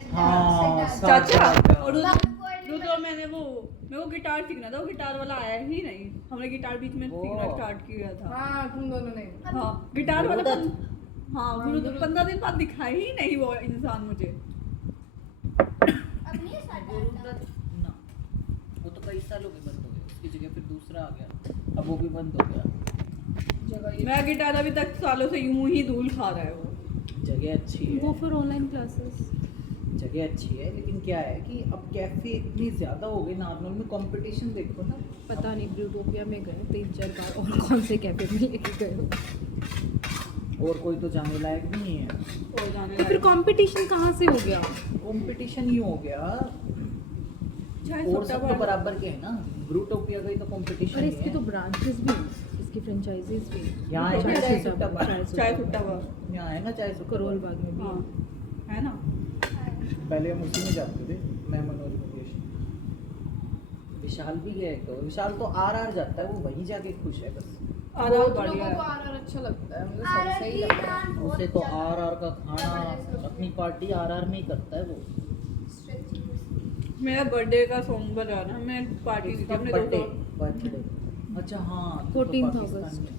हाँ चाचा साथ और में दूसरा मैंने वो मेरे को गिटार सीखना था, वो गिटार वाला आया ही नहीं। हमने गिटार बीच में सीखना ओ। स्टार्ट किया था। हाँ तुम दोनों ने। हाँ गिटार वाला गुरुदत्त। हाँ गुरुदत्त 15 दिन बाद दिखा ही नहीं वो इंसान मुझे। गुरुदत्त ना, वो तो कई सालों के बंद हो गए, उसकी जगह फिर दूसरा आ गया, अब वो भी बंद हो गया। जगह ये मेरा गिटार अभी तक सालों से यूं ही धूल खा रहा है वो। जगह अच्छी है, गो फॉर ऑनलाइन क्लासेस। जगह अच्छी है, लेकिन क्या है कि अब कैफे इतनी ज्यादा हो गए, नॉर्मल में कंपटीशन देखो ना। पता नहीं ब्लूटोपिया में गए 3-4 बार और कौन से कैफे में लेके गए हो। और कोई तो जाने लायक भी नहीं है। और जाने तो फिर कंपटीशन कहाँ से हो गया? कंपटीशन ही हो गया, चाहे और छोटा सब तो बड़ा बराबर के है ना। ब्लूटोपिया का ही तो कंपटीशन और है। इसकी तो ब्रांचेस भी हैं, इसकी फ्रेंचाइजीज भी हैं। यहाँ है ना चाय चाय सुट्टा सुट्टा बार, बार। चाय सुट्टा बार यहाँ है ना चाय सुट्टा करोल बार। बाग में भी हाँ है। है ना। पहले हम उसी में जाते थे, मैं मनोज मुकेश। विशाल भी गया है, तो विशाल तो आर जाता है, वो वहीं जाके खुश है बस। आधा बहुत बढ़िया लोगों को है। आर अच्छा लगता है, मुझे सही सही लगता है। उसे तो आर का खाना, अपनी पार्टी आर में ही करता है वो। मेरा बर्थडे का सॉन्ग बजा ना, मैं पार्टी दी थी अपने बर्थडे दोस्तों बर्थडे अच्छा हाँ, तो 14th पाकिस्तान अगस्त। में।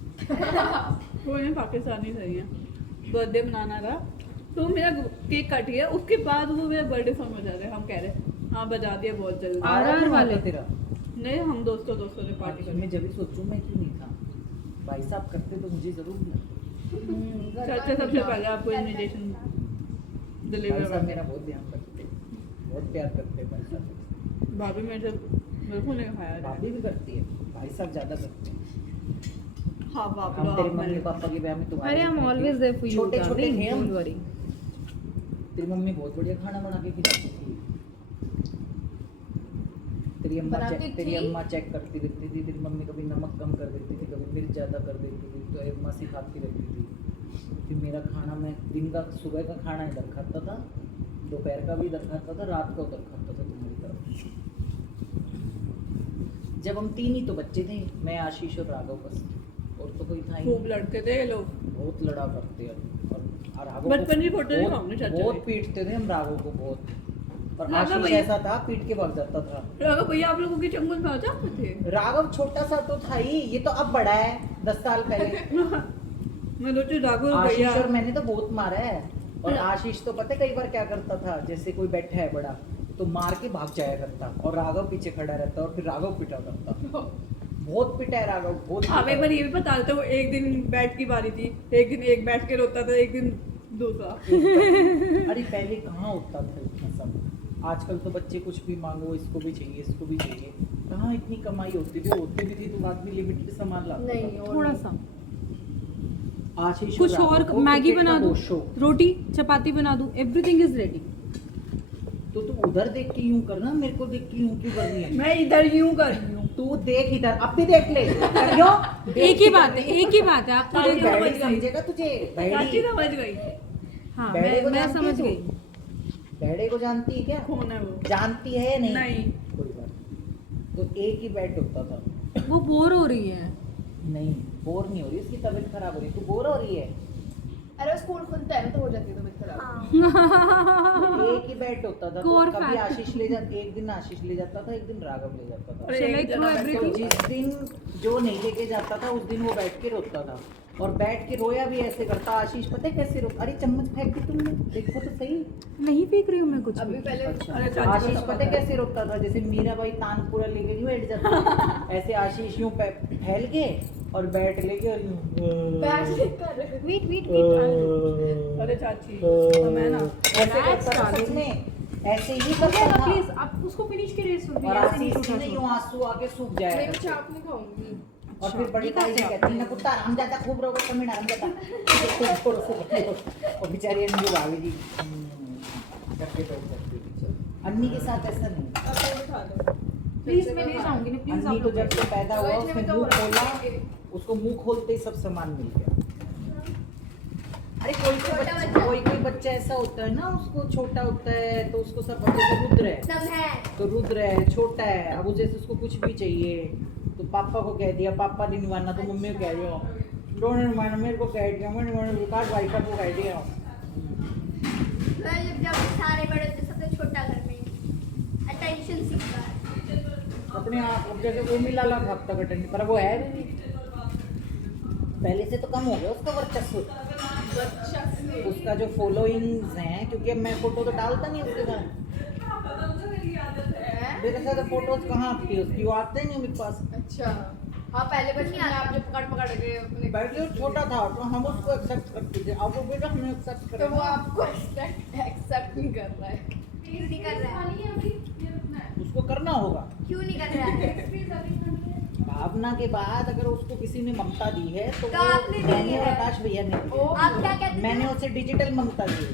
को। इन्हें पाकिस्तानी सही है। बर्थडे मनाना था तो मेरा केक कट गया, उसके बाद वो मेरा बर्थडे सॉन्ग बजा रहे। हम कह रहे हाँ बजा दिया बहुत जल्दी। RR वाले। तेरा नहीं हम दोस्तों ने पार्टी पार्टी करी। में जब भी सोचूं मैं क्यों नहीं था, भाई साहब करते तो मुझे जरूर मिलता। चाचा सबसे पहले आपको इनविटेशन भाई डिलीवर साहब कर। मेरा बहुत ध्यान रखते हैं, बहुत प्यार करते हैं भाई साहब। भाभी मेरे को नहीं खाया था। भाभी भी करती है, भाई साहब ज्यादा करते हैं। हाँ बाप हम तेरे मम्मी रे। पापा के ब्याह में तुम्हारे अरे हम जितने थे, ऑलवेज देयर फॉर यू छोटे छोटे थे हम। Don't worry. तेरी मम्मी बहुत बढ़िया खाना बना के खिलाती थी। बनाती तेरी थी? अम्मा चेक करती रहती थी, तेरी मम्मी कभी नमक कम कर देती थी, कभी मिर्च ज़्यादा कर देती थी, तो अम्मा सिखाती रहती थी। फिर मेरा खाना, मैं दिन का सुबह का खाना इधर खाता था, दोपहर का भी इधर खाता था, रात का उधर खाता था तुम्हारी तरफ। जब हम तीन ही तो बच्चे थे, मैं आशीष और राघव बस, और तो कोई था ही खूब नहीं। लड़ते थे ये लोग। बहुत लड़ा करते हैं, और राघव बचपन की को फोटो दिखाऊंगी चाचा बहुत की। पीटते थे हम राघव को बहुत, और राघव आशीष भैया- ऐसा था पीट के भाग जाता था। राघव भैया आप लोगों के चंगुल में आ जाते थे। राघव छोटा सा तो था ही, ये तो अब बड़ा है 10 साल पहले। मैं सोचू राघव आशीष भैया और मैंने तो बहुत मारा है। और आशीष तो पता है कई बार क्या करता था, जैसे कोई बैठा है बड़ा तो मार के भाग जाया करता, और राघव पीछे खड़ा रहता और फिर राघव पिटा करता। बहुत पिटा है राघव, बहुत हाँ पिटा एक बार है। ये भी बता देते, वो एक दिन बैट की बारी थी, एक दिन एक बैठ के रोता था, एक दिन दूसरा। अरे पहले कहाँ होता था इतना सब, आजकल तो बच्चे कुछ भी मांगो, इसको भी चाहिए इसको भी चाहिए। कहाँ इतनी कमाई होती थी, होती भी थी तो आदमी लिमिटेड सामान लाता नहीं था। और थोड़ा नहीं। सा आशीष कुछ राघव और को मैगी क्रिकेट बना का दूं, बहुत शौक। रोटी चपाती बना दूं, एवरीथिंग इज रेडी। तो तू उधर देख के यूं करना, मेरे को देख के यूं क्यों कर रही है? मैं इधर यूं कर रही हूँ। तू देख इधर, अब भी देख ले करियो। एक ही बात है, एक ही बात है। आप तो हाँ, देखो। समझ बैडी गई। समझेगा तुझे, चाची बैडी समझ गई। हाँ बैडे को मैं जानती समझ है तू? गई। बैडे को जानती है क्या? कौन है वो? जानती है या नहीं? नहीं। कोई बात नहीं। तो एक ही बैट होता था। वो बोर हो रही है। नहीं बोर नहीं हो रही, उसकी तबीयत खराब हो रही, तू बोर हो रही है? अरे वो स्कूल खुलता है ना तो हो जाती है तबीयत खराब। एक ही बैट होता था, तो Core कभी fact. आशीष ले जाता, एक दिन आशीष ले जाता था, एक दिन राघव ले जाता था। अरे Shall I एक throw जना बैठ के everything? तो जिस दिन जो नहीं लेके जाता था उस दिन वो बैठ के रोता था, और बैठ के रोया भी ऐसे करता। आशीष पता है कैसे रो, अरे चम्मच फेंक दी तुमने, देखो तो सही। नहीं फेंक रही हूँ मैं कुछ अभी भी। पहले अच्छा। अरे चाची को आशीष तो पता पता है है। कैसे रोता था, जैसे मीराबाई तानपुरा लेके नहीं बैठ जाता ऐसे आशीष यूं फैल के और बैठ लेके और यूं बैठ कर वेट वेट वेट। अरे चाची तो मैं ना ऐसे करता था सच में, ऐसे ही करता था। प्लीज आप उसको फिनिश करिए सुन। और आशीष ने यूं आंसू आके सूख जाया मैं करते। चाप नहीं खाऊंगी। और फिर बड़ी ताई जी कहती है ना कुत्ता हम जाता खूब रोगा कमीना हम जाता खूब थोड़ा सा। और बेचारी अंजू भाभी जी करके बैठ जाती है। अन्नी के साथ ऐसा नहीं। अब मैं बिठा दो। प्लीज मैं नहीं जाऊंगी ना, प्लीज अन्नी आप तो लोग जब से पैदा हुआ तो उसने मैं तो मुंह हो रहा खोला, है। उसको मुंह खोलते ही सब सामान मिल गया। अरे छोटा कोई कोई बच्चा ऐसा होता है ना, उसको छोटा होता है तो उसको सब जैसे रुद्र है सब है। तो रुद्र है छोटा है, अब जैसे उसको कुछ भी चाहिए तो पापा को कह दिया, पापा ने निवाना तो मम्मी को कह दिया, डोनर मानो मेरे को कह दिया, मैंने विकास भाई का को कह दिया। जब सारे बड़े अपने आप जैसे वो मिला ला हफ्ता कटन पर वो है नहीं, पहले से तो कम हो गया उसका वर्चस्व, उसका जो फॉलोइंग्स हैं, क्योंकि अब मैं फोटो तो डालता नहीं उसके साथ, मेरे साथ फोटोज कहाँ आती है उसकी, वो आते नहीं मेरे पास। अच्छा हाँ पहले बचपन में आप जो पकड़ के अपने पहले वो छोटा था तो हम उसको एक्सेप्ट करते थे, अब वो बेटा हमें एक्सेप्ट तो करेगा। वो आपको एक्सेप्ट नहीं कर रहा है। क्यों नहीं कर रहा है? उसको करना होगा। क्यों नहीं कर रहा है? भावना के बाद अगर उसको किसी ने ममता दी है तो तो आपने दी मैंने और है। आकाश भैया ने दी है। आप क्या कहते मैंने हैं? उसे डिजिटल ममता दी है,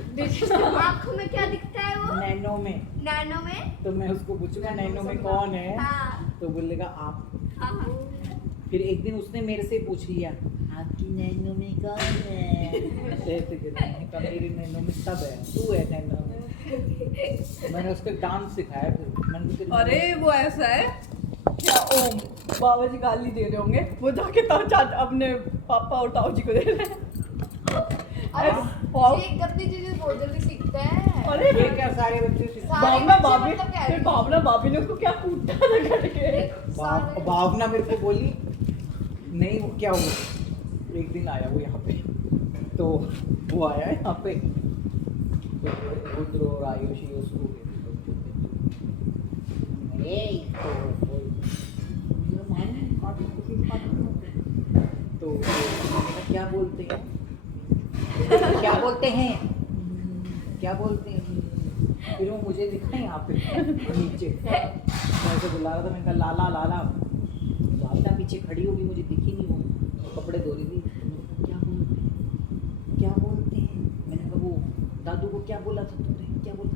आँखों में क्या दिखता है वो? नैनो में। नैनो में? तो मैं उसको पूछूंगा नैनो में कौन है, हाँ। तो बोलेगा आप। हाँ। फिर एक दिन उसने मेरे से पूछ लिया आपकी नैनो में कौन है, ऐसे करके कहा मेरी नैनो में सब है, तू है नैनो में। मैंने उसको डांस सिखाया, फिर मैंने कहा, तेरी अरे वो ऐसा है क्या, ओम बाबा जी गाली दे रहे होंगे, वो जाके ताऊ चाचा अपने पापा और ताऊ जी को दे रहे हैं। अरे और ये गंदी चीजें बहुत जल्दी सीखते हैं। अरे ये क्या सारे बच्चे सिखा- सारे भावना बच्चे भाभी, मतलब क्या है? फिर भावना भाभी ने उसको क्या कूटा था करके। भावना मेरे को बोली नहीं वो क्या हुआ, एक दिन आया वो यहाँ पे, तो वो आया यहाँ पे तो रुद्र और आयुषी उसको तो क्या बोलते हैं, क्या बोलते हैं, क्या बोलते हैं, फिर वो मुझे दिखा यहाँ पे नीचे, मैं ऐसे बुला रहा था, मैंने कहा लाला लाला, भावना पीछे खड़ी होगी, मुझे दिखी नहीं वो, कपड़े धो रही थी, क्या बोलते हैं, क्या बोलते हैं, मैंने कहा वो दादू को क्या बोला था तुमने, क्या बोला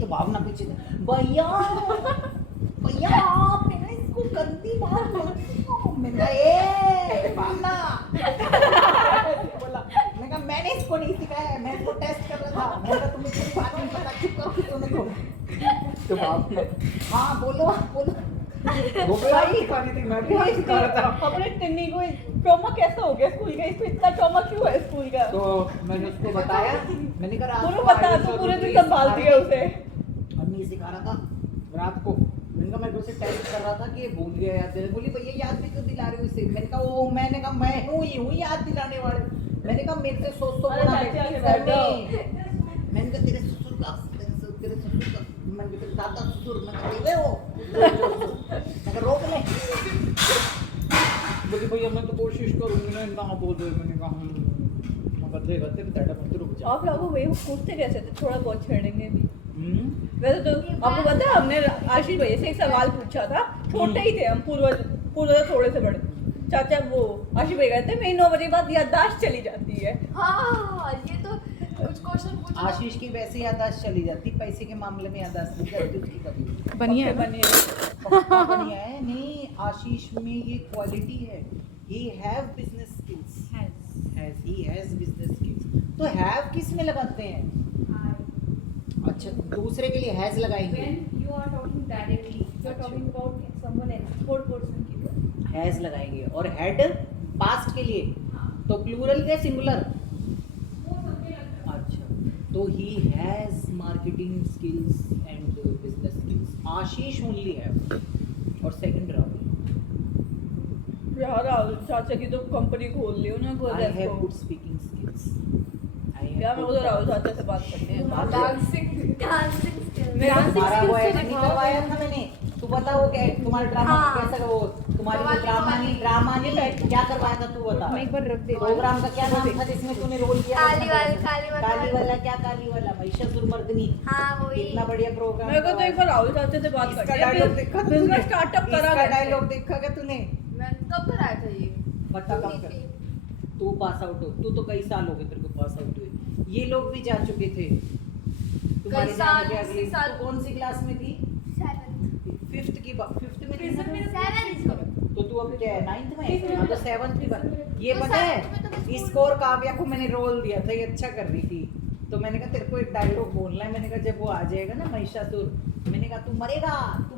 तो भावना पीछे भैया भैया मैंने इसको गंदी बात बोली, मैंने कहा ए भावना बोला, मैंने कहा मैंने इसको नहीं सिखाया, मैं इसको टेस्ट कर रहा था, मैंने कहा तुम्हें कोई बात नहीं पता, चुप करो सुनने को। तो भावना हाँ बोलो बोलो, वो भाई सिखानी थी, मैं भी वही सिखा रहा था। अपने टिन्नी को ट्रॉमा कैसा हो गया स्कूल का, इसको इतना ट्रॉमा क्यों है स्कूल का? तो मैंने उसको बताया, मैंने कहा रात पूरा को बता, आयुष तू और पूरे रुद्र दिन ये संभालती सिखा है रहे उसे। थे। मम्मी सिखा रहा था रात को, मैंने कहा मैं तो उसे टेस्ट कर रहा था कि ये भूल गया याद दिला, बोली भैया याद भी क्यों दिला रहे हो इसे, मैंने कहा वो, मैंने कहा मैं हूँ ही हूँ याद दिलाने वाले, मैंने कहा मेरे से 100 अरे गुना चाची आके बेहतर बैठ जाओ। नहीं। मैंने कहा तेरे ससुर का, तेरे ससुर का, मैंने कहा तेरे दादा ससुर, मैं कहा ले वो, मैं कहा रोक ले, बोली भैया मैं तो कोशिश करूंगी ना, इतना बोल रहे, मैंने कहा मैं कहा देगा तेरे डैडा मत रुक जा। आप लोगों को पूछते कैसे थे, थोड़ा बहुत छेड़ेंगे भी। वैसे तो आपको पता है हमने आशीष भैया से एक सवाल पूछा था, छोटे ही थे हम, पूर्वज थोड़े से बड़े, चाचा वो आशीष भैया कहते हैं मेरी 9 बजे बाद याददाश्त चली जाती है। हाँ ये तो कुछ क्वेश्चन पूछो। आशीष की वैसे याददाश्त चली जाती, पैसे के मामले में याददाश्त नहीं करती उसकी कभी। बनिया है ना? बनिए पक्का बढ़िया है, नहीं आशीष में ये क्वालिटी है, he have business skills, he has business skills। तो have किस में लगाते हैं, अच्छा दूसरे के लिए हैज लगाएंगे, When you are talking directly, you are talking about someone else, third person की बात। हैज लगाएंगे, और हेड पास्ट के लिए तो प्लूरल के सिंगुलर, अच्छा तो he has marketing skills and business skills, Ashish only है, और सेकंड राहुल, यार राहुल चाचा की तो कंपनी खोल ली उन्होंने, I have good speaking skills, यार मेरे को तो राहुल चाचा से बात करनी है। Dancing Dancing skills। तुम्हारा वो एक्ट नहीं करवाया था मैंने, तू बता वो क्या तुम्हारा ड्रामा हाँ। कैसा वो तुम्हारी वो ड्रामा नहीं क्या करवाया था, तू बता मैं एक बार रख दे प्रोग्राम का क्या नाम था जिसमें तूने रोल किया था? काली वाला, काली वाला। काली वाला क्या, काली वाला महिषासुरमर्दिनी, हाँ वही। कितना बढ़िया प्रोग्राम। मेरे को तो एक बार राहुल चाचा से बात इसका करनी डायलॉग है, देखा था बिजनेस तूने? स्टार्टअप करा इसका कैसे? डायलॉग देखा क्या तूने? मैं कब कराया था ये? बता कब कर, तू पास आउट हो, तू तो कई साल हो गए तेरे को पास आउट हुए, ये लोग भी जा चुके थे तुम्हारे कई जाने साल, के अगले इसी साल। तू कौन सी क्लास में थी? 7th। फिफ्थ की फिफ्थ में थी ना? 7th। तो तू अब क्या है 9th में? हाँ तो 7th की बात। ये तो पता 7th में तो है मैं इसको और काव्या को मैंने रोल दिया था, ये अच्छा कर रही थी, तो मैंने कहा तेरे को एक डायलॉग बोलना है, मैंने कहा जब वो आ जाएगा ना महिषासुर, मैंने कहा तू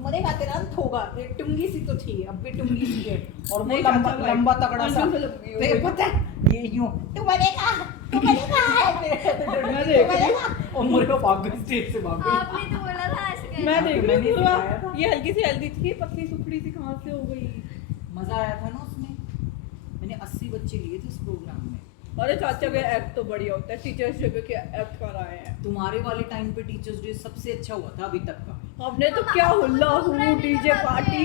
मरेगा तेरा अंत होगा, तो एक टुंगी सी तो थी, अब भी टुंगी सी है, और वो नहीं, लंबा चाचा भाई, लंबा तगड़ा सा, अंकल से लगी हुई तो ये है। पता है ये यूं तू मरेगा और मेरे को भाग गई स्टेज से भाग आपने तो बोला था ऐसे मैं हाँ, देख तो रही हूँ मैंने पूरा सिखाया था। ये हल्की सी हेल्दी थी पतली सुखड़ी सी कहाँ से हो गई। मजा आया था ना उसमें। मैंने 80 बच्चे लिए थे उस प्रोग्राम में। अरे चाचा का एक्ट तो बढ़िया होता है, टीचर्स डे पे क्या एक्ट कराए हैं। तुम्हारे वाले टाइम पे टीचर्स डे सबसे अच्छा हुआ था अभी तक का। हमने तो क्या हुल्ला हूँ डीजे पार्टी,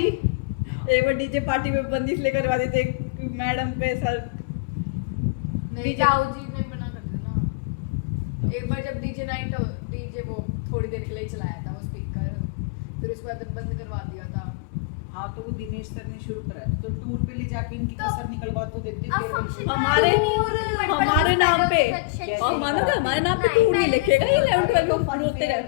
एक बार डीजे पार्टी में बंदिश लेकर आ थे मैडम पे सर। मेरे ताऊ जी ने मना कर दिया ना। एक बार जब डीजे नाइट डीजे वो थोड़ी देर के लिए चलाया था वो स्पीकर, फिर उसके बाद बंद करवा दिया था। हाँ तो वो दिनेश सर ने शुरू कराया था, तो टूर पे ले जाके इनकी तो कसर निकलवा तो देते अब फेयरवेल function पे। हमारे नाम पे और मानो तो हमारे नाम पे टूर नहीं लिखेगा ये 11 12 में रोते रहे।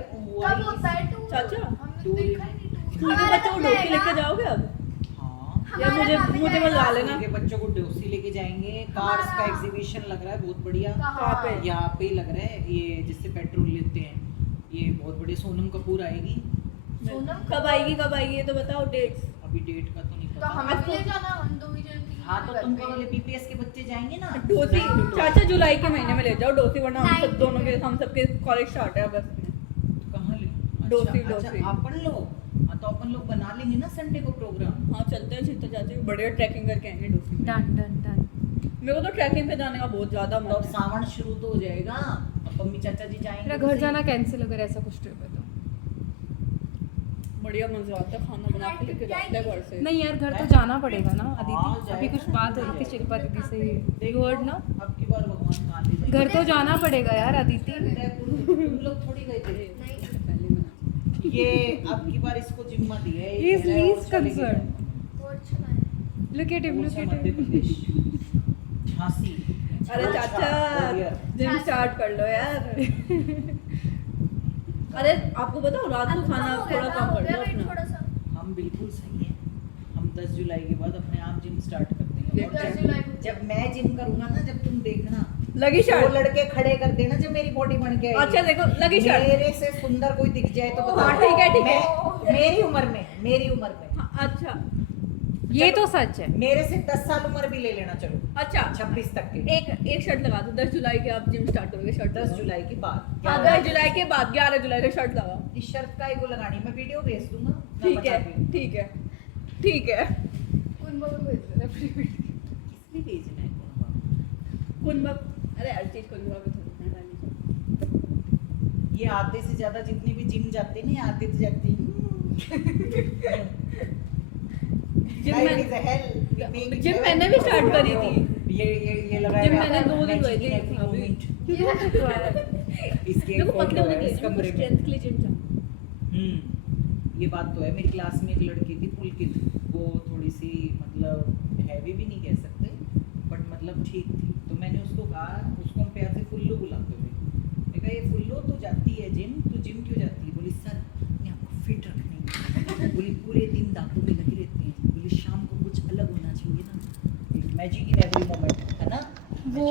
कब होता है टूर? चाचा, हमने टूर। तो देखा ही नहीं टूर। स्कूल के बच्चों को डोकी लेके जाओगे अब? हाँ या मुझे बुला लेना। के बच्चों को डोसी लेके जाएंगे। कार्स का एग्जीबिशन लग रहा है बहुत बढ़िया। कहाँ पे? यहाँ पे लग रहा है ये जिससे पेट्रोल लेते हैं, ये बहुत बढ़िया। सोनम कपूर आएगी। कब आएगी ये तो बताओ डेट्स। अभी डेट का तो नहीं तो पता। हमें भी ले जाना, हम दो ही जन। हाँ तो तुमको वाले बीपीएस के बच्चे जाएंगे ना। डोसी चाचा जुलाई के महीने में ले जाओ डोसी, वरना हम सब दोनों के हम सबके कॉलेज स्टार्ट है अगस्त में। कहाँ ले? डोसी, अच्छा, डोसी। अच्छा, अपन लोग। हाँ तो अपन लोग बना लेंगे ना संडे को प्रोग्राम। हाँ चलते हैं चित्ता चाची, बढ़िया ट्रैकिंग करके आएंगे डोसी में। Done done done. मेरे को तो ट्रैकिंग पे जाने का बहुत ज्यादा तो मन अब है। सावन शुरू तो हो जाएगा, अब मम्मी चाचा जी जाएंगे। मेरा तो घर सही। जाना कैंसिल अगर ऐसा कुछ ट्रिप है तो। बढ़िया मजा आता है, खाना बना के लेके जाते हैं घर से। नहीं यार घर तो जाना पड़ेगा ना हाँ, अदिति। अभी कुछ बात हो रही थी शिल्पा दीदी से, यू हर्ड ना? अब की बार भगवान कहाँ ले जाएंगे? घर तो जाना पड़ेगा यार अदिति। तुम लोग थोड़ी गए थे। ये अब की बार इसको जिम्मा दी है। He is कह रहा है और least चले गए। concerned. वो अच्छा है। Look at him, look Orchha, at Madhya him. Pradesh, Jhansi. अरे ओरछा, चाचा ग्वालियर। जिम स्टार्ट कर लो यार। अरे आपको बताओ रात को खाना थोड़ा कम कर लो अपना। थोड़ा सा। हम बिल्कुल सही हैं। हम 10 जुलाई के बाद अपने आप जिम स्टार्ट करते हैं। और 10 जुलाई को। जब मैं जिम करूंगा ना, जब तुम देखना, लगी वो शर्ट। लड़के खड़े कर देना जब मेरी बॉडी बन के आएगी। अच्छा देखो लगी शर्ट। मेरे से सुंदर कोई दिख जाए तो हाँ, ठीक है, ठीक है। मेरी उम्र में हाँ, अच्छा ये तो सच है। मेरे से 10 साल उम्र भी ले लेना, चलो अच्छा 26 तक के। एक शर्ट लगा दो 10 जुलाई के आप जिम स्टार्ट करोगे शर्ट 10 जुलाई के बाद। हाँ 10 जुलाई के बाद 11 जुलाई से शर्ट लगाओ। इस शर्ट का एगो लगानी, मैं वीडियो भेज दूंगा। मैं ठीक बता है दूंगी। ठीक है ठीक है। कुंभा को भेज देना प्री-वेडिंग। किसलिए भेजना है कुंभा? कुंभा, अरे हर चीज कुंभा में थोड़ी ना डाली। ये आधे से ज्यादा जितने भी जिम जाते हैं ना, आधे तो जाते हैं। जिम मैंने भी स्टार्ट करी थी। ये लगाया जिम हुआ मैंने है, 2 दिन magic गई थी in every अभी। moment। इसके देखो photo पतले होने है, के इस लिए कमरे में। स्ट्रेंथ के लिए जिम जाओ। ये बात तो है। मेरी क्लास में एक लड़की थी पुलकित, वो थोड़ी सी मतलब हैवी भी नहीं कह सकते, बट मतलब ठीक थी। तो मैंने उसको कहा, उसको हम प्यार से फुल्लू बुलाते थे। मैं कहा ये फुल्लू तो जाती है जिम, तो जिम क्यों जाती है? बोली सर मैं आपको फिट रखने के लिए। बोली पूरे दिन दांतों में लगी रहती है, बोली शाम को कुछ अलग होना चाहिए ना। मैजिक इन एवरी मोमेंट, है ना? वो